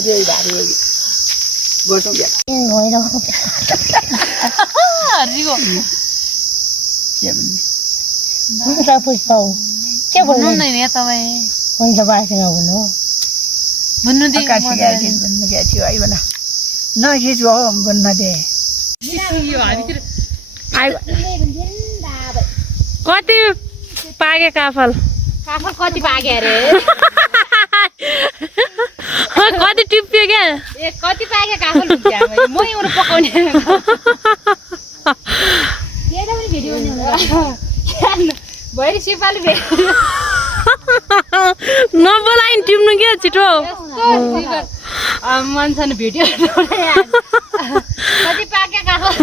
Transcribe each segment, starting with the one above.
dây đã đi bữa xong vậy ngồi đâu Rigo. không sao phơi sầu chứ Bunun này nè tao ấy. không sao bao giờ nó Bunun đi. cái gì cái gì mình cái chuyện ấy vậy nè nói cái chỗ mình là để ai कति पाके काफल काफल कति पाके अरे कति टिप्यो क्या ए कति पाके काफल हुन्छ म एउटा पकाउने केटा पनि भिडियो बनाउनु भइरी सिपाली भिडियो नबोलाइन टिप्नु क्या छिटो मान्छन् भिडियो कति पाके काफल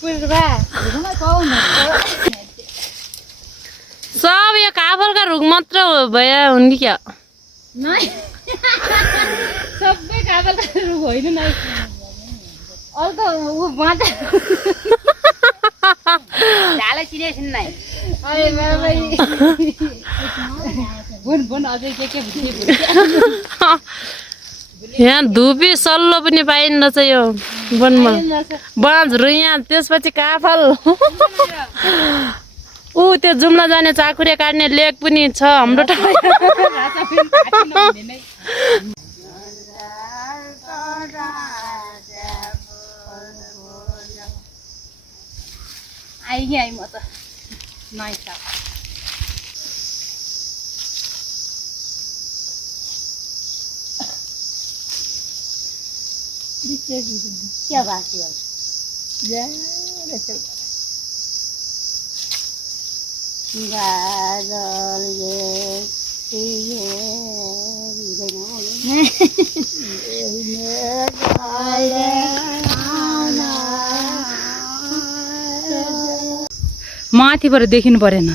पुरबा घुमा पाउन सब यो काफलका रुख मात्र भए हुन् क्या नै सबै काफलका रुख होइन नै अल्क उ मात्र झाला चिनेछन् नै अरे बाबा बुन अझै के भुट्यो यहाँ धुपी सल्लो पनि पाइन्छ यो वनमा बाँझहरू यहाँ त्यसपछि काफल ऊ त्यो जुम्ला जाने चाकुरे काट्ने लेक पनि छ हाम्रो आइ म त नै छ क्या बात है गाजल माथिबाट देखिनु परेन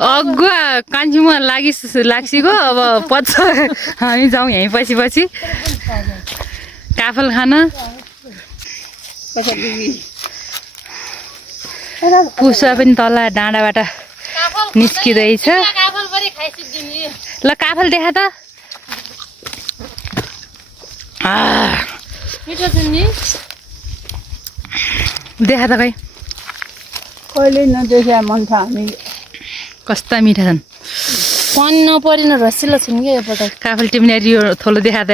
अगुवा कान्छीमा लाग्छिको अब पछि हामी जाउँ यहीँ पछि काफल खान पुसा पनि तल डाँडाबाट निस्किँदैछ ल काफल देखा त देखा त खै कहिले नदेखा मन छ हामी कस्ता मिठा छन् पानी नपरिन रसिलो छन् क्या योपल्ट काफल टिप्ने यो थोलो देखा त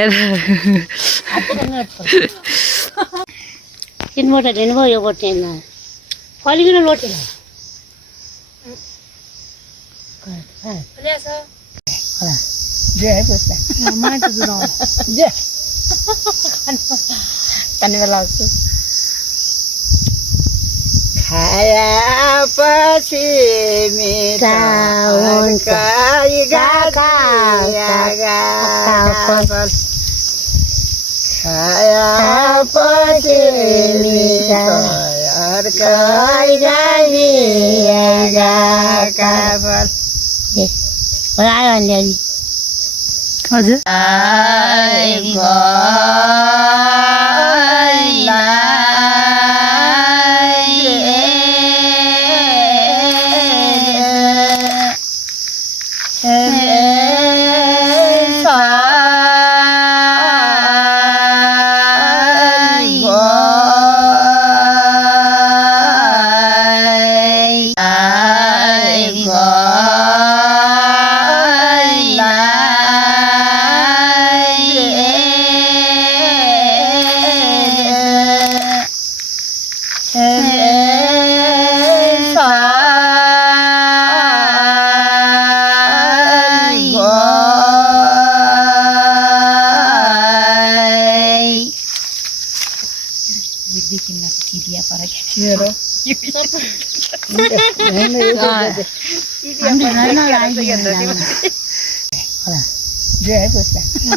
तिनवटा लिनुभयो यो बोटेमा फलिकन लोटेर जे है त्यसलाई माटो जुराउ जे खाने बेला आउँछु खाया पछि मिठा हुन्छ खाया पछि मिठा आयो अलिअलि हजुर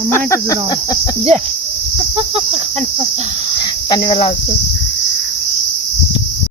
माटो जुराउ जे खाने बेला आउँछु